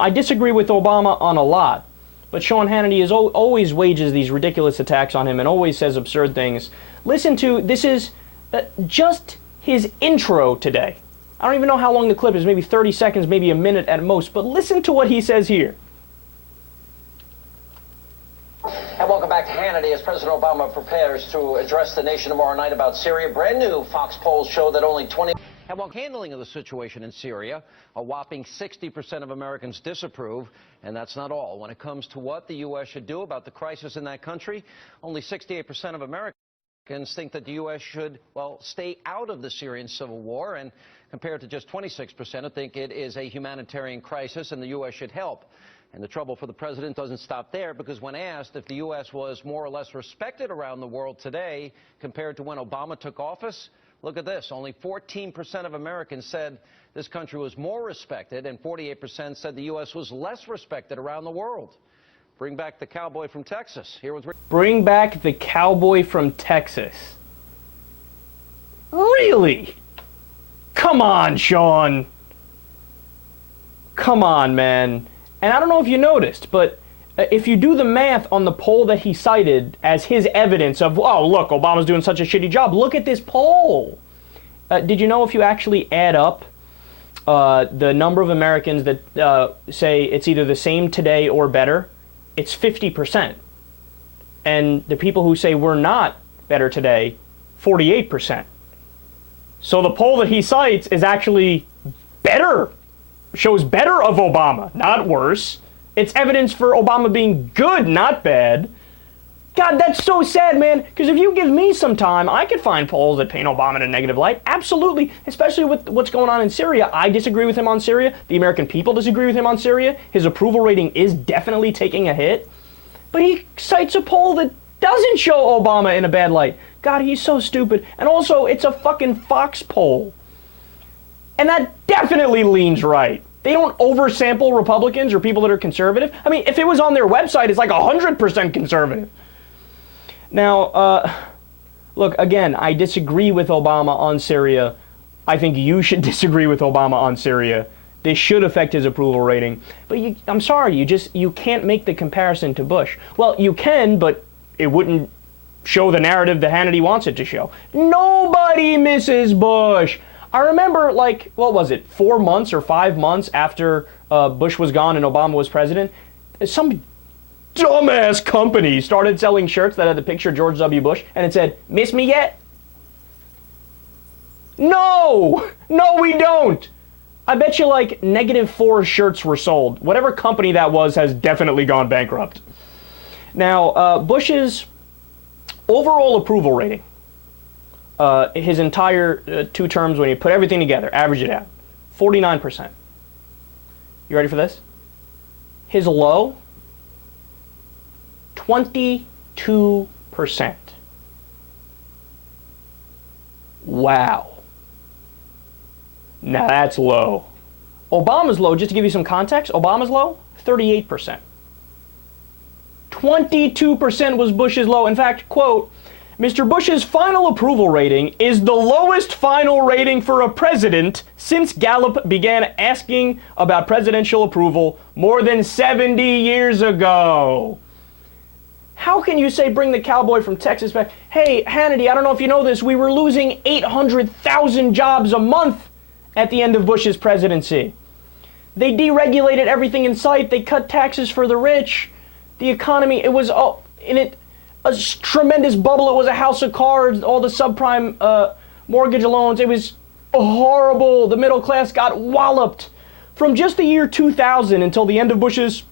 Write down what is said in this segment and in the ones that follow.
I disagree with Obama on a lot, but Sean Hannity always wages these ridiculous attacks on him and always says absurd things. Listen to, this is just his intro today. I don't even know how long the clip is, maybe 30 seconds, maybe a minute at most, but listen to what he says here. And welcome back to Hannity as President Obama prepares to address the nation tomorrow night about Syria. Brand new Fox polls show that only 20... And while handling of the situation in Syria, a whopping 60% of Americans disapprove, and that's not all. When it comes to what the U.S. should do about the crisis in that country, only 68% of Americans think that the U.S. should, well, stay out of the Syrian civil war, and compared to just 26% who think it is a humanitarian crisis and the U.S. should help. And the trouble for the president doesn't stop there, because when asked if the U.S. was more or less respected around the world today compared to when Obama took office, look at this. Only 14% of Americans said this country was more respected, and 48% said the U.S. was less respected around the world. Bring back the cowboy from Texas. Here with... Bring back the cowboy from Texas. Really? Come on, Sean. Come on, man. And I don't know if you noticed, but if you do the math on the poll that he cited as his evidence of, oh, look, Obama's doing such a shitty job, look at this poll. Did you know if you actually add up the number of Americans that say it's either the same today or better, it's 50%. And the people who say we're not better today, 48%. So the poll that he cites is actually better. Shows better of Obama, not worse. It's evidence for Obama being good, not bad. God, that's so sad, man, because if you give me some time, I could find polls that paint Obama in a negative light. Absolutely, especially with what's going on in Syria. I disagree with him on Syria. The American people disagree with him on Syria. His approval rating is definitely taking a hit. But he cites a poll that doesn't show Obama in a bad light. God, he's so stupid. And also, it's a fucking Fox poll. And that definitely leans right. They don't oversample Republicans or people that are conservative. I mean, if it was on their website, it's like 100% conservative. Now, look, again, I disagree with Obama on Syria. I think you should disagree with Obama on Syria. This should affect his approval rating. But I'm sorry, you can't make the comparison to Bush. Well, you can, but it wouldn't show the narrative that Hannity wants it to show. Nobody misses Bush. I remember, like, what was it, 4 months or 5 months after Bush was gone and Obama was president, some dumbass company started selling shirts that had the picture of George W. Bush, and it said, "Miss me yet?" No! No, we don't! I bet you, like, -4 shirts were sold. Whatever company that was has definitely gone bankrupt. Now, Bush's overall approval rating, his entire 2 terms, when you put everything together, average it out, 49%. You ready for this? His low, 22%. Wow. Now that's low. Obama's low, just to give you some context, Obama's low, 38%. 22% was Bush's low. In fact, quote, Mr. Bush's final approval rating is the lowest final rating for a president since Gallup began asking about presidential approval more than 70 years ago. How can you say bring the cowboy from Texas back? Hey, Hannity, I don't know if you know this, we were losing 800,000 jobs a month at the end of Bush's presidency. They deregulated everything in sight. They cut taxes for the rich. The economy, it was all in it. A tremendous bubble. It was a house of cards, all the subprime mortgage loans. It was horrible. The middle class got walloped. From just the year 2000 until the end of Bush's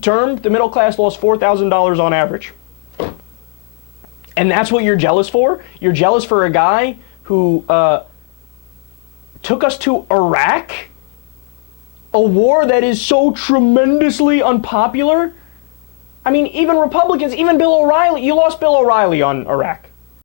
term, the middle class lost $4,000 on average. And that's what you're jealous for? You're jealous for a guy who took us to Iraq? A war that is so tremendously unpopular? I mean, even Republicans, even Bill O'Reilly, you lost Bill O'Reilly on Iraq.